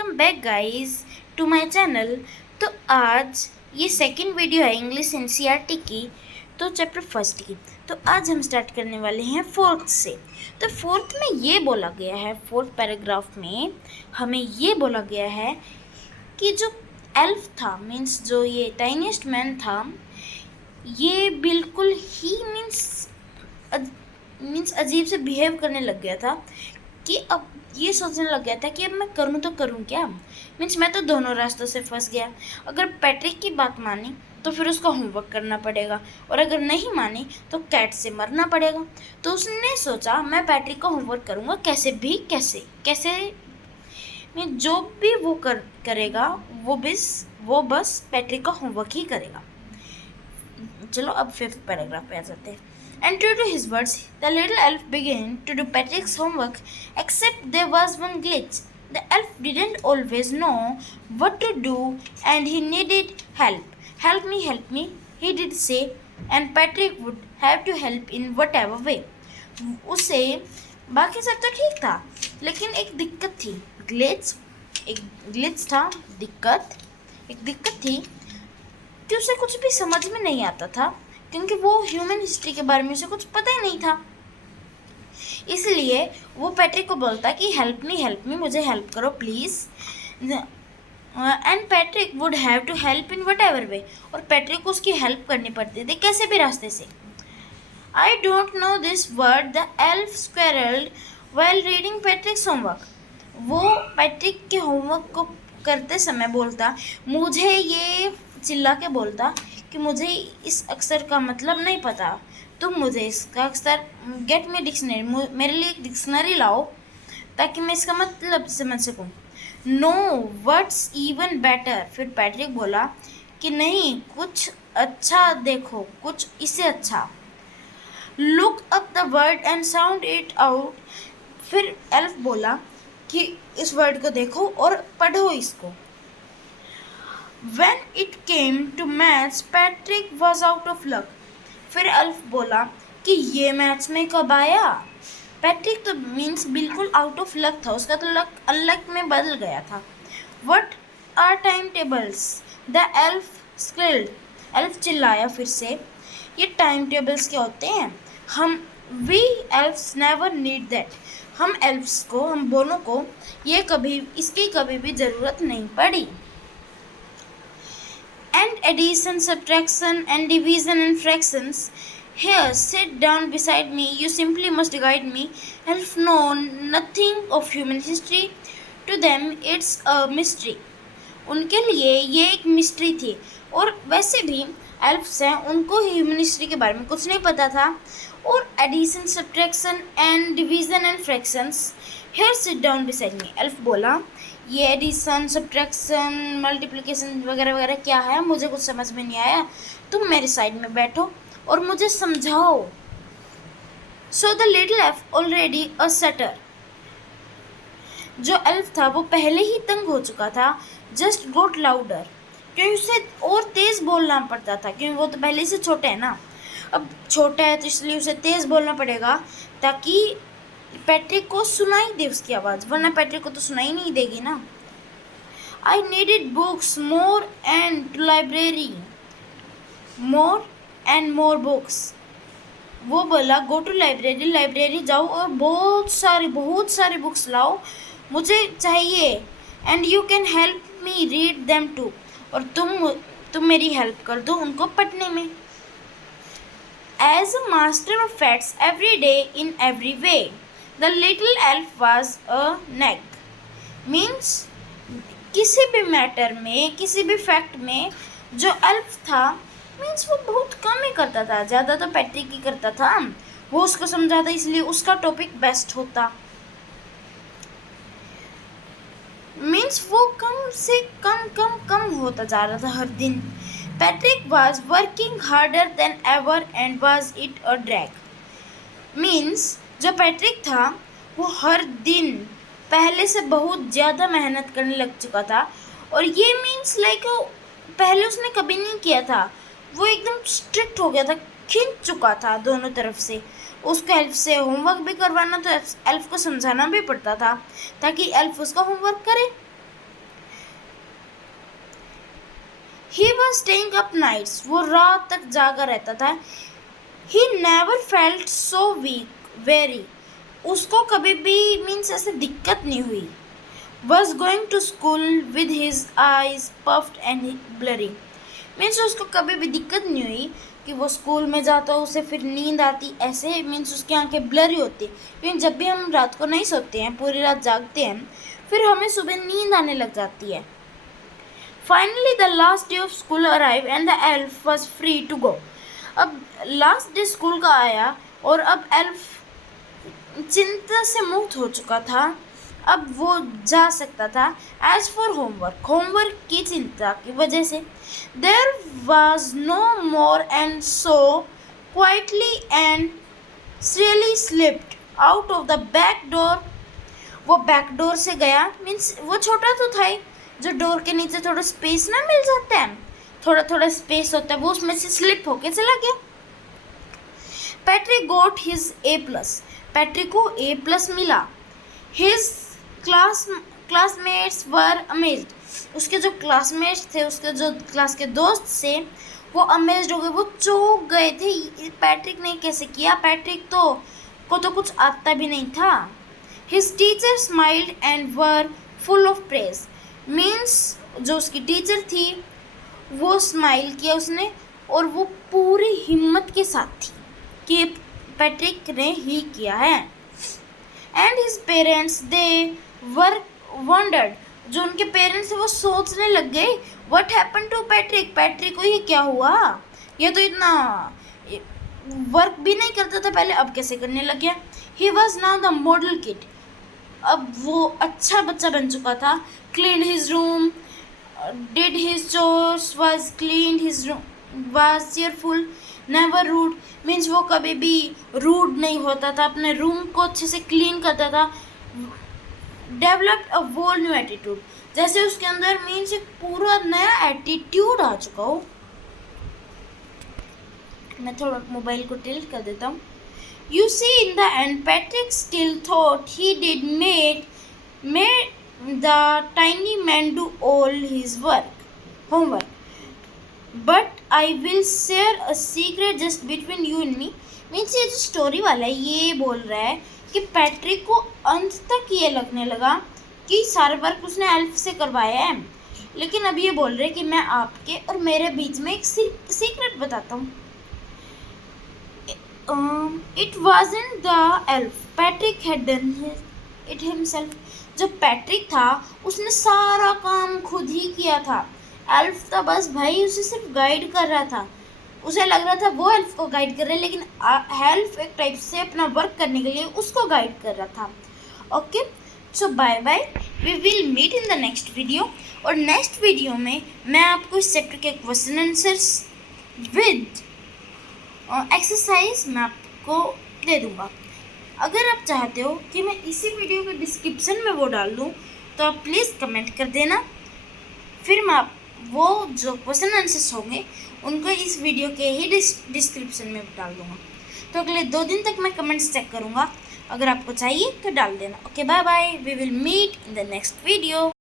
Welcome back guys to my channel. तो आज ये सेकंड वीडियो है इंग्लिश एनसीईआरटी की, तो चैप्टर फर्स्ट की। तो आज हम स्टार्ट करने वाले हैं फोर्थ से। तो फोर्थ में ये बोला गया है, फोर्थ पैराग्राफ में हमें ये बोला गया है कि जो एल्फ था, मीन्स जो ये टाइनिएस्ट मैन था, ये बिल्कुल ही मीन्स अजीब से बिहेव करने लग गया था कि अब ये सोचने लग गया था कि अब मैं करूँ तो करूँ क्या। मीन्स मैं तो दोनों रास्तों से फंस गया। अगर पैट्रिक की बात मानी तो फिर उसका होमवर्क करना पड़ेगा, और अगर नहीं मानी तो कैट से मरना पड़ेगा। तो उसने सोचा मैं पैट्रिक का होमवर्क करूँगा कैसे भी, कैसे मैं जो भी वो करेगा वो बस पैट्रिक का होमवर्क ही करेगा। चलो अब फिफ्थ पैराग्राफ पे आ जाते हैं। And true to his words, the little elf began to do Patrick's homework, except there was one glitch. The elf didn't always know what to do and he needed help. Help me, he did say, and Patrick would have to help in whatever way. उसे बाकी सब तो ठीक था, लेकिन एक दिक्कत थी। एक ग्लिच था, एक दिक्कत थी कि उसे कुछ भी समझ में नहीं आता था, क्योंकि वो ह्यूमन हिस्ट्री के बारे में उसे कुछ पता ही नहीं था। इसलिए वो पैट्रिक को बोलता कि हेल्प मी, मुझे हेल्प करो please. And Patrick would have to help in whatever way, और पैट्रिक को उसकी हेल्प करनी पड़ती थी कैसे भी रास्ते से। I don't know this word, the elf squirreled while reading Patrick's homework. वो पैट्रिक के होमवर्क को करते समय बोलता, मुझे ये चिल्ला के बोलता कि मुझे इस अक्षर का मतलब नहीं पता, तुम मुझे इसका अक्षर गेट मी डिक्शनरी, मेरे लिए एक डिक्शनरी लाओ ताकि मैं इसका मतलब समझ सकूं। नो वर्ड्स इवन बेटर, फिर पैट्रिक बोला कि नहीं, कुछ अच्छा देखो, कुछ इससे अच्छा। Look up the word and sound it out, फिर एल्फ बोला कि इस वर्ड को देखो और पढ़ो इसको। When it came to maths, Patrick was out of luck. फिर अल्फ बोला कि ये मैथ्स में कब आया। पैट्रिक तो मीन्स बिल्कुल आउट ऑफ लक था, उसका तो लक अनलक में बदल गया था। What are timetables? The elf squealed. Elf चिल्लाया फिर से, ये टाइम टेबल्स क्या होते हैं? We elves never need that. हम बोलों को इसकी कभी भी ज़रूरत नहीं पड़ी। And addition, subtraction, and division and fractions. Here, sit down beside me. You simply must guide me. Elf know nothing of human history. To them, it's a mystery. उनके लिए ये एक मिस्ट्री थी, और वैसे भी एल्फ्स हैं, उनको ह्यूमन हिस्ट्री के बारे में कुछ नहीं पता था। और addition, subtraction and division and fractions, here sit down beside me. Elf बोला ये एडिशन, सब्ट्रैक्शन, मल्टीप्लिकेशन वगैरह वगैरह क्या है, मुझे कुछ समझ में नहीं आया, तुम मेरे साइड में बैठो और मुझे समझाओ। So the little elf already a shutter, जो एल्फ था वो पहले ही तंग हो चुका था, जस्ट गोट लाउडर, क्योंकि उसे और तेज़ बोलना पड़ता था, क्योंकि वो तो पहले से छोटा है ना। अब छोटा है तो इसलिए उसे तेज़ बोलना पड़ेगा ताकि पैट्रिक को सुनाई दे उसकी आवाज़, वरना पैट्रिक को तो सुनाई नहीं देगी ना। I needed books more and library, more and more books. वो बोला गो टू लाइब्रेरी जाओ और बहुत सारी बुक्स लाओ, मुझे चाहिए। And you can help me read them too, और तुम मेरी हेल्प कर दो उनको पढ़ने में। As a master of facts every day in every way, the little elf was a nag. Means किसी भी मैटर में, किसी भी फैक्ट में जो एल्फ था, मीन्स वो बहुत कम ही करता था, ज़्यादा तो पैट्रिक ही करता था। वो उसको समझाता इसलिए उसका टॉपिक बेस्ट होता। मीन्स वो कम से कम होता जा रहा था हर दिन। Patrick was working harder than ever and was it a drag. Means जो पैट्रिक था वो हर दिन पहले से बहुत ज़्यादा मेहनत करने लग चुका था, और ये मीन्स लाइक पहले उसने कभी नहीं किया था। वो एकदम स्ट्रिक्ट हो गया था, खींच चुका था दोनों तरफ से। उसको एल्फ से होमवर्क भी करवाना, तो एल्फ को समझाना भी पड़ता था ताकि एल्फ उसका होमवर्क करे। staying up nights, वो रात तक जागा रहता था. He never felt so weary. उसको कभी भी मीन्स ऐसे दिक्कत नहीं हुई. Was going to school with his eyes puffed and blurry. Means उसको कभी भी दिक्कत नहीं हुई कि वो स्कूल में जाता उसे फिर नींद आती, ऐसे मीन्स उसकी आंखें ब्लरी होती. क्योंकि जब भी हम रात को नहीं सोते हैं, पूरी रात जागते हैं, फिर हमें सुबह नींद आने लग जाती है. Finally the last day of school arrived and the elf was free to go. अब लास्ट डे स्कूल का आया और अब एल्फ चिंता से मुक्त हो चुका था. अब वो जा सकता था. एज फॉर होमवर्क की चिंता की वजह से there was no more and so quietly and shyly slipped out of the back door. वो बैक डोर से गया. मीन्स वो छोटा तो था ही, जो डोर के नीचे थोड़ा स्पेस ना मिल जाता है, थोड़ा थोड़ा स्पेस होता है, वो उसमें से स्लिप होके चला गया. Patrick got his A+. Patrick को A+ मिला. हिज क्लासमेट्स वर अमेज्ड. उसके जो क्लासमेट्स थे, उसके जो क्लास के दोस्त थे, वो अमेज्ड हो गए, वो चौंक गए थे. पैट्रिक ने कैसे किया? पैट्रिक को तो कुछ आता भी नहीं था. His teacher smiled and were full of praise. Means जो उसकी टीचर थी वो स्माइल किया उसने, और वो पूरी हिम्मत के साथ थी कि पैट्रिक ने ही किया है. And his parents they were wondered. जो उनके पेरेंट्स थे वो सोचने लग गए, what happen to Patrick. Patrick को ये क्या हुआ? ये तो इतना वर्क भी नहीं करता था पहले, अब कैसे करने लग गया? He was now the model kid. अब वो अच्छा बच्चा बन चुका था. Clean his room, did his chores, was clean his room, was cheerful, never rude. Means वो कभी भी रूड नहीं होता था, अपने रूम को अच्छे से क्लीन करता था. Developed a whole new attitude. जैसे उसके अंदर मीन्स एक पूरा नया एटीट्यूड आ चुका हो. मैं थोड़ा मोबाइल को टिल्ट कर देता हूँ. You see, in the end, Patrick still thought he did made the tiny man do all his homework. But I will share a secret just between you and me. Means ये जो story वाला है ये बोल रहा है कि Patrick को अंत तक ये लगने लगा कि सारा वर्क उसने एल्फ से करवाया है. लेकिन अब ये बोल रहे कि मैं आपके और मेरे बीच में एक सीक्रेट बताता हूँ. It wasn't the elf. Patrick had done it himself. जो पैट्रिक था उसने सारा काम खुद ही किया था. एल्फ तो बस भाई उसे सिर्फ गाइड कर रहा था. उसे लग रहा था वो एल्फ को गाइड कर रहा है, लेकिन एल्फ एक टाइप से अपना वर्क करने के लिए उसको गाइड कर रहा था. Okay, so bye bye. We will meet in the next video. और नेक्स्ट वीडियो में मैं आपको इस चैप्टर के क्वेश्चन आंसर्स विद एक्सरसाइज मैं आपको दे दूँगा. अगर आप चाहते हो कि मैं इसी वीडियो के डिस्क्रिप्शन में वो डाल दूँ तो आप प्लीज़ कमेंट कर देना. फिर मैं वो जो क्वेश्चन आंसर्स होंगे उनको इस वीडियो के ही डिस्क्रिप्शन में डाल दूँगा. तो अगले 2 दिन तक मैं कमेंट्स चेक करूँगा. अगर आपको चाहिए तो डाल देना. Okay, bye bye. We will meet in the next video.